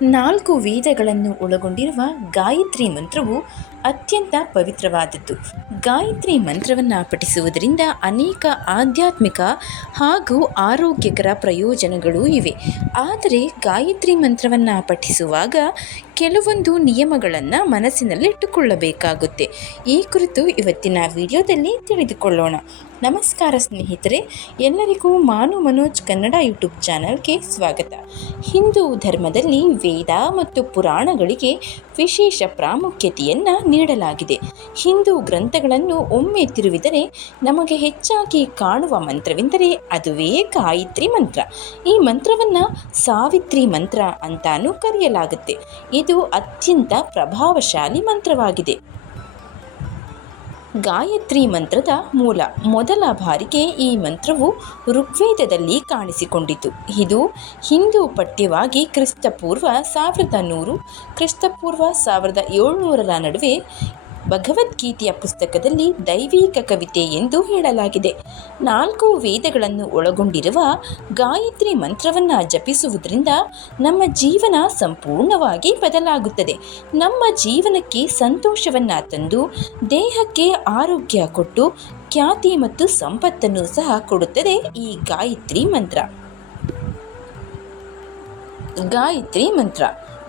ನಾಲ್ಕು ವೇದಗಳನ್ನು ಒಳಗೊಂಡಿರುವ ಗಾಯತ್ರಿ ಮಂತ್ರವು ಅತ್ಯಂತ ಪವಿತ್ರವಾದದ್ದು. ಗಾಯತ್ರಿ ಮಂತ್ರವನ್ನು ಪಠಿಸುವುದರಿಂದ ಅನೇಕ ಆಧ್ಯಾತ್ಮಿಕ ಹಾಗೂ ಆರೋಗ್ಯಕರ ಪ್ರಯೋಜನಗಳು ಇವೆ. ಆದರೆ ಗಾಯತ್ರಿ ಮಂತ್ರವನ್ನು ಪಠಿಸುವಾಗ ಕೆಲವೊಂದು ನಿಯಮಗಳನ್ನು ಮನಸ್ಸಿನಲ್ಲಿಟ್ಟುಕೊಳ್ಳಬೇಕಾಗುತ್ತೆ. ಈ ಕುರಿತು ಇವತ್ತಿನ ವಿಡಿಯೋದಲ್ಲಿ ತಿಳಿದುಕೊಳ್ಳೋಣ. ನಮಸ್ಕಾರ ಸ್ನೇಹಿತರೆ, ಎಲ್ಲರಿಗೂ ಮಾನು ಮನೋಜ್ ಕನ್ನಡ ಯೂಟ್ಯೂಬ್ ಚಾನಲ್ಗೆ ಸ್ವಾಗತ. ಹಿಂದೂ ಧರ್ಮದಲ್ಲಿ ವೇದ ಮತ್ತು ಪುರಾಣಗಳಿಗೆ ವಿಶೇಷ ಪ್ರಾಮುಖ್ಯತೆಯನ್ನು ನೀಡಲಾಗಿದೆ. ಹಿಂದೂ ಗ್ರಂಥಗಳನ್ನು ಒಮ್ಮೆ ತಿರುವಿದರೆ ನಮಗೆ ಹೆಚ್ಚಾಗಿ ಕಾಣುವ ಮಂತ್ರವೆಂದರೆ ಅದುವೇ ಗಾಯತ್ರಿ ಮಂತ್ರ. ಈ ಮಂತ್ರವನ್ನು ಸಾವಿತ್ರಿ ಮಂತ್ರ ಅಂತಾನೂ ಕರೆಯಲಾಗುತ್ತೆ. ಇದು ಅತ್ಯಂತ ಪ್ರಭಾವಶಾಲಿ ಮಂತ್ರವಾಗಿದೆ. ಗಾಯತ್ರಿ ಮಂತ್ರದ ಮೂಲ. ಮೊದಲ ಬಾರಿಗೆ ಈ ಮಂತ್ರವು ಋಗ್ವೇದದಲ್ಲಿ ಕಾಣಿಸಿಕೊಂಡಿತು. ಇದು ಹಿಂದೂ ಪಠ್ಯವಾಗಿ ಕ್ರಿಸ್ತಪೂರ್ವ ಸಾವಿರದ ನೂರು, ಕ್ರಿಸ್ತಪೂರ್ವ ಸಾವಿರದ ಏಳ್ನೂರರ ನಡುವೆ ಭಗವದ್ಗೀತೆಯ ಪುಸ್ತಕದಲ್ಲಿ ದೈವಿಕ ಕವಿತೆ ಎಂದು ಹೇಳಲಾಗಿದೆ. ನಾಲ್ಕು ವೇದಗಳನ್ನು ಒಳಗೊಂಡಿರುವ ಗಾಯತ್ರಿ ಮಂತ್ರವನ್ನು ಜಪಿಸುವುದರಿಂದ ನಮ್ಮ ಜೀವನ ಸಂಪೂರ್ಣವಾಗಿ ಬದಲಾಗುತ್ತದೆ. ನಮ್ಮ ಜೀವನಕ್ಕೆ ಸಂತೋಷವನ್ನು ತಂದು, ದೇಹಕ್ಕೆ ಆರೋಗ್ಯ ಕೊಟ್ಟು, ಖ್ಯಾತಿ ಮತ್ತು ಸಂಪತ್ತನ್ನು ಸಹ ಕೊಡುತ್ತದೆ ಈ ಗಾಯತ್ರಿ ಮಂತ್ರ. ಗಾಯತ್ರಿ ಮಂತ್ರ.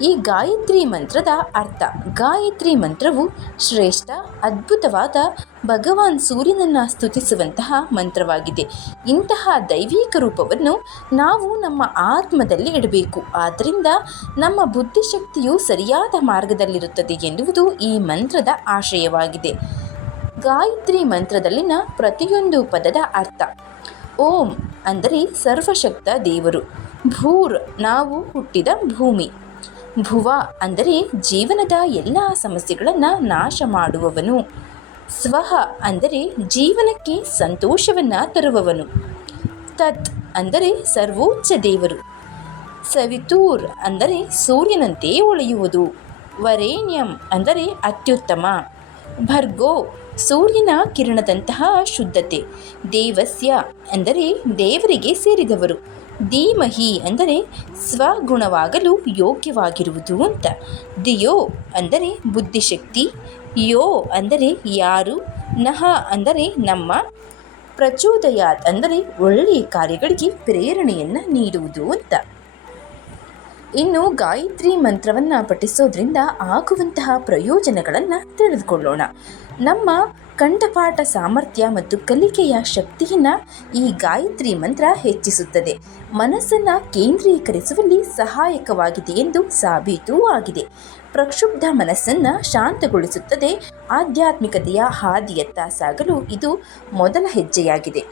ಈ ಗಾಯತ್ರಿ ಮಂತ್ರದ ಅರ್ಥ. ಗಾಯತ್ರಿ ಮಂತ್ರವು ಶ್ರೇಷ್ಠ, ಅದ್ಭುತವಾದ, ಭಗವಾನ್ ಸೂರ್ಯನನ್ನು ಸ್ತುತಿಸುವಂತಹ ಮಂತ್ರವಾಗಿದೆ. ಇಂತಹ ದೈವಿಕ ರೂಪವನ್ನು ನಾವು ನಮ್ಮ ಆತ್ಮದಲ್ಲಿ ಇಡಬೇಕು. ಆದ್ದರಿಂದ ನಮ್ಮ ಬುದ್ಧಿಶಕ್ತಿಯು ಸರಿಯಾದ ಮಾರ್ಗದಲ್ಲಿರುತ್ತದೆ ಎನ್ನುವುದು ಈ ಮಂತ್ರದ ಆಶಯವಾಗಿದೆ. ಗಾಯತ್ರಿ ಮಂತ್ರದಲ್ಲಿನ ಪ್ರತಿಯೊಂದು ಪದದ ಅರ್ಥ. ಓಂ ಅಂದರೆ ಸರ್ವಶಕ್ತ ದೇವರು. ಭೂರ್ ನಾವು ಹುಟ್ಟಿದ ಭೂಮಿ. ಭುವ ಅಂದರೆ ಜೀವನದ ಎಲ್ಲ ಸಮಸ್ಯೆಗಳನ್ನು ನಾಶ ಮಾಡುವವನು. ಸ್ವಹ ಅಂದರೆ ಜೀವನಕ್ಕೆ ಸಂತೋಷವನ್ನು ತರುವವನು. ತತ್ ಅಂದರೆ ಸರ್ವೋಚ್ಚ ದೇವರು. ಸವಿತೂರ್ ಅಂದರೆ ಸೂರ್ಯನಂತೆ ಉಳಿಯುವುದು ವರೇಣ್ಯಂ ಅಂದರೆ ಅತ್ಯುತ್ತಮ. ಭರ್ಗೋ ಸೂರ್ಯನ ಕಿರಣದಂತಹ ಶುದ್ಧತೆ. ದೇವಸ್ಯ ಅಂದರೆ ದೇವರಿಗೆ ಸೇರಿದವರು. ಧೀಮಹಿ ಅಂದರೆ ಸ್ವಗುಣವಾಗಲು ಯೋಗ್ಯವಾಗಿರುವುದು ಅಂತ. ದಿಯೋ ಅಂದರೆ ಬುದ್ಧಿಶಕ್ತಿ, ಯೋ ಅಂದರೆ ಯಾರು, ನಹ ಅಂದರೆ ನಮ್ಮ. ಪ್ರಚೋದಯಾತ್ ಅಂದರೆ ಒಳ್ಳೆಯ ಕಾರ್ಯಗಳಿಗೆ ಪ್ರೇರಣೆಯನ್ನು ನೀಡುವುದು ಅಂತ. ಇನ್ನು ಗಾಯತ್ರಿ ಮಂತ್ರವನ್ನು ಪಠಿಸೋದ್ರಿಂದ ಆಗುವಂತಹ ಪ್ರಯೋಜನಗಳನ್ನು ತಿಳಿದುಕೊಳ್ಳೋಣ. ನಮ್ಮ ಕಂಠಪಾಠ ಸಾಮರ್ಥ್ಯ ಮತ್ತು ಕಲಿಕೆಯ ಶಕ್ತಿಯನ್ನು ಈ ಗಾಯತ್ರಿ ಮಂತ್ರ ಹೆಚ್ಚಿಸುತ್ತದೆ. ಮನಸ್ಸನ್ನು ಕೇಂದ್ರೀಕರಿಸುವಲ್ಲಿ ಸಹಾಯಕವಾಗಿದೆ ಎಂದು ಸಾಬೀತು ಆಗಿದೆ. ಪ್ರಕ್ಷುಬ್ಧ ಮನಸ್ಸನ್ನು ಶಾಂತಗೊಳಿಸುತ್ತದೆ. ಆಧ್ಯಾತ್ಮಿಕತೆಯ ಹಾದಿಯತ್ತ ಸಾಗಲು ಇದು ಮೊದಲ ಹೆಜ್ಜೆಯಾಗಿದೆ.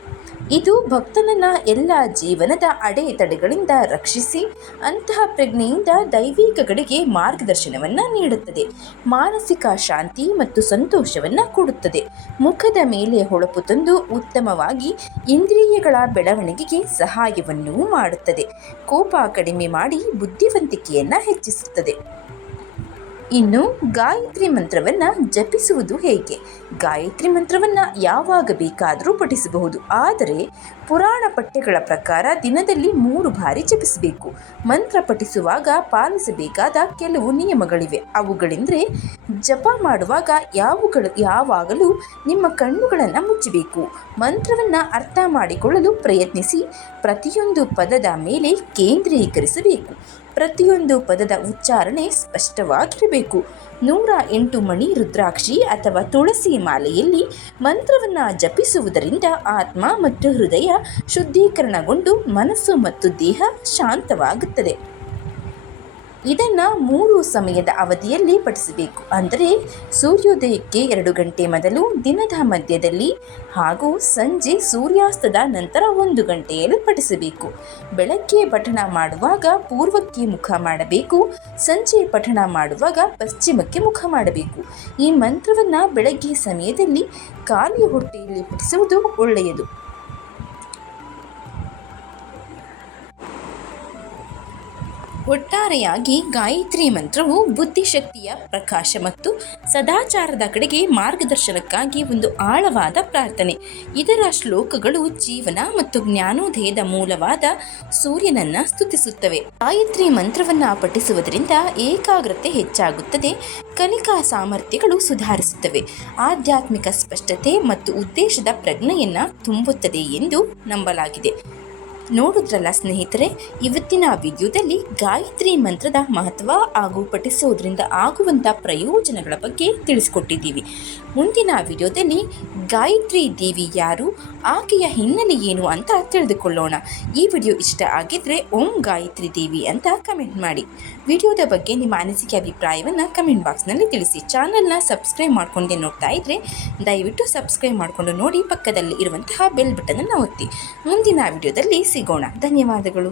ಇದು ಭಕ್ತನನ್ನ ಎಲ್ಲ ಜೀವನದ ಅಡೆತಡೆಗಳಿಂದ ರಕ್ಷಿಸಿ, ಅಂತಹ ಪ್ರಜ್ಞೆಯಿಂದ ದೈವಿಕ ಕಡೆಗೆ ಮಾರ್ಗದರ್ಶನವನ್ನು ನೀಡುತ್ತದೆ. ಮಾನಸಿಕ ಶಾಂತಿ ಮತ್ತು ಸಂತೋಷವನ್ನು ಕೊಡುತ್ತದೆ. ಮುಖದ ಮೇಲೆ ಹೊಳಪು ತಂದು ಉತ್ತಮವಾಗಿ ಇಂದ್ರಿಯಗಳ ಬೆಳವಣಿಗೆಗೆ ಸಹಾಯವನ್ನು ಮಾಡುತ್ತದೆ. ಕೋಪ ಕಡಿಮೆ ಮಾಡಿ ಬುದ್ಧಿವಂತಿಕೆಯನ್ನು ಹೆಚ್ಚಿಸುತ್ತದೆ. ಇನ್ನು ಗಾಯತ್ರಿ ಮಂತ್ರವನ್ನು ಜಪಿಸುವುದು ಹೇಗೆ? ಗಾಯತ್ರಿ ಮಂತ್ರವನ್ನು ಯಾವಾಗ ಬೇಕಾದರೂ ಪಠಿಸಬಹುದು. ಆದರೆ ಪುರಾಣ ಪಠ್ಯಗಳ ಪ್ರಕಾರ ದಿನದಲ್ಲಿ ಮೂರು ಬಾರಿ ಜಪಿಸಬೇಕು. ಮಂತ್ರ ಪಠಿಸುವಾಗ ಪಾಲಿಸಬೇಕಾದ ಕೆಲವು ನಿಯಮಗಳಿವೆ. ಅವುಗಳೆಂದರೆ ಜಪ ಮಾಡುವಾಗ ಯಾವುಗಳು ಯಾವಾಗಲೂ ನಿಮ್ಮ ಕಣ್ಣುಗಳನ್ನು ಮುಚ್ಚಬೇಕು. ಮಂತ್ರವನ್ನು ಅರ್ಥ ಮಾಡಿಕೊಳ್ಳಲು ಪ್ರಯತ್ನಿಸಿ, ಪ್ರತಿಯೊಂದು ಪದದ ಮೇಲೆ ಕೇಂದ್ರೀಕರಿಸಬೇಕು. ಪ್ರತಿಯೊಂದು ಪದದ ಉಚ್ಚಾರಣೆ ಸ್ಪಷ್ಟವಾಗಿರಬೇಕು. ನೂರ ಎಂಟು ಮಣಿ ರುದ್ರಾಕ್ಷಿ ಅಥವಾ ತುಳಸಿ ಮಾಲೆಯಲ್ಲಿ ಮಂತ್ರವನ್ನು ಜಪಿಸುವುದರಿಂದ ಆತ್ಮ ಮತ್ತು ಹೃದಯ ಶುದ್ಧೀಕರಣಗೊಂಡು ಮನಸ್ಸು ಮತ್ತು ದೇಹ ಶಾಂತವಾಗುತ್ತದೆ. ಇದನ್ನು ಮೂರು ಸಮಯದ ಅವಧಿಯಲ್ಲಿ ಪಠಿಸಬೇಕು. ಅಂದರೆ ಸೂರ್ಯೋದಯಕ್ಕೆ ಎರಡು ಗಂಟೆ ಮೊದಲು, ದಿನದ ಮಧ್ಯದಲ್ಲಿ ಹಾಗೂ ಸಂಜೆ ಸೂರ್ಯಾಸ್ತದ ನಂತರ ಒಂದು ಗಂಟೆಯಲ್ಲಿ ಪಠಿಸಬೇಕು. ಬೆಳಗ್ಗೆ ಪಠಣ ಮಾಡುವಾಗ ಪೂರ್ವಕ್ಕೆ ಮುಖ ಮಾಡಬೇಕು, ಸಂಜೆ ಪಠಣ ಮಾಡುವಾಗ ಪಶ್ಚಿಮಕ್ಕೆ ಮುಖ ಮಾಡಬೇಕು. ಈ ಮಂತ್ರವನ್ನು ಬೆಳಗ್ಗೆ ಸಮಯದಲ್ಲಿ ಖಾಲಿ ಹೊಟ್ಟೆಯಲ್ಲಿ ಪಠಿಸುವುದು ಒಳ್ಳೆಯದು. ಒಟ್ಟಾರೆಯಾಗಿ ಗಾಯತ್ರಿ ಮಂತ್ರವು ಬುದ್ಧಿಶಕ್ತಿಯ ಪ್ರಕಾಶ ಮತ್ತು ಸದಾಚಾರದ ಕಡೆಗೆ ಮಾರ್ಗದರ್ಶನಕ್ಕಾಗಿ ಒಂದು ಆಳವಾದ ಪ್ರಾರ್ಥನೆ. ಇದರ ಶ್ಲೋಕಗಳು ಜೀವನ ಮತ್ತು ಜ್ಞಾನೋದಯದ ಮೂಲವಾದ ಸೂರ್ಯನನ್ನ ಸ್ತುತಿಸುತ್ತವೆ. ಗಾಯತ್ರಿ ಮಂತ್ರವನ್ನ ಪಠಿಸುವುದರಿಂದ ಏಕಾಗ್ರತೆ ಹೆಚ್ಚಾಗುತ್ತದೆ, ಕಲಿಕಾ ಸಾಮರ್ಥ್ಯಗಳು ಸುಧಾರಿಸುತ್ತವೆ. ಆಧ್ಯಾತ್ಮಿಕ ಸ್ಪಷ್ಟತೆ ಮತ್ತು ಉದ್ದೇಶದ ಪ್ರಜ್ಞೆಯನ್ನ ತುಂಬುತ್ತದೆ ಎಂದು ನಂಬಲಾಗಿದೆ. ನೋಡಿದ್ರಲ್ಲ ಸ್ನೇಹಿತರೆ, ಇವತ್ತಿನ ವಿಡಿಯೋದಲ್ಲಿ ಗಾಯತ್ರಿ ಮಂತ್ರದ ಮಹತ್ವ ಹಾಗೂ ಪಠಿಸೋದ್ರಿಂದ ಆಗುವಂಥ ಪ್ರಯೋಜನಗಳ ಬಗ್ಗೆ ತಿಳಿಸ್ಕೊಟ್ಟಿದ್ದೀವಿ. ಮುಂದಿನ ವಿಡಿಯೋದಲ್ಲಿ ಗಾಯತ್ರಿ ದೇವಿ ಯಾರು, ಆಕೆಯ ಹಿನ್ನೆಲೆ ಏನು ಅಂತ ತಿಳಿದುಕೊಳ್ಳೋಣ. ಈ ವಿಡಿಯೋ ಇಷ್ಟ ಆಗಿದ್ರೆ ಓಂ ಗಾಯತ್ರಿ ದೇವಿ ಅಂತ ಕಮೆಂಟ್ ಮಾಡಿ. ವಿಡಿಯೋದ ಬಗ್ಗೆ ನಿಮ್ಮ ಅನಿಸಿಕೆ, ಅಭಿಪ್ರಾಯವನ್ನು ಕಮೆಂಟ್ ಬಾಕ್ಸ್ನಲ್ಲಿ ತಿಳಿಸಿ. ಚಾನಲ್ನ ಸಬ್ಸ್ಕ್ರೈಬ್ ಮಾಡ್ಕೊಂಡೆ ನೋಡ್ತಾ ಇದ್ರೆ ದಯವಿಟ್ಟು ಸಬ್ಸ್ಕ್ರೈಬ್ ಮಾಡಿಕೊಂಡು ನೋಡಿ ಪಕ್ಕದಲ್ಲಿ ಇರುವಂತಹ ಬೆಲ್ ಅನ್ನು ಒತ್ತಿ. ಮುಂದಿನ ವಿಡಿಯೋದಲ್ಲಿ ಸಿಗೋಣ ಧನ್ಯವಾದಗಳು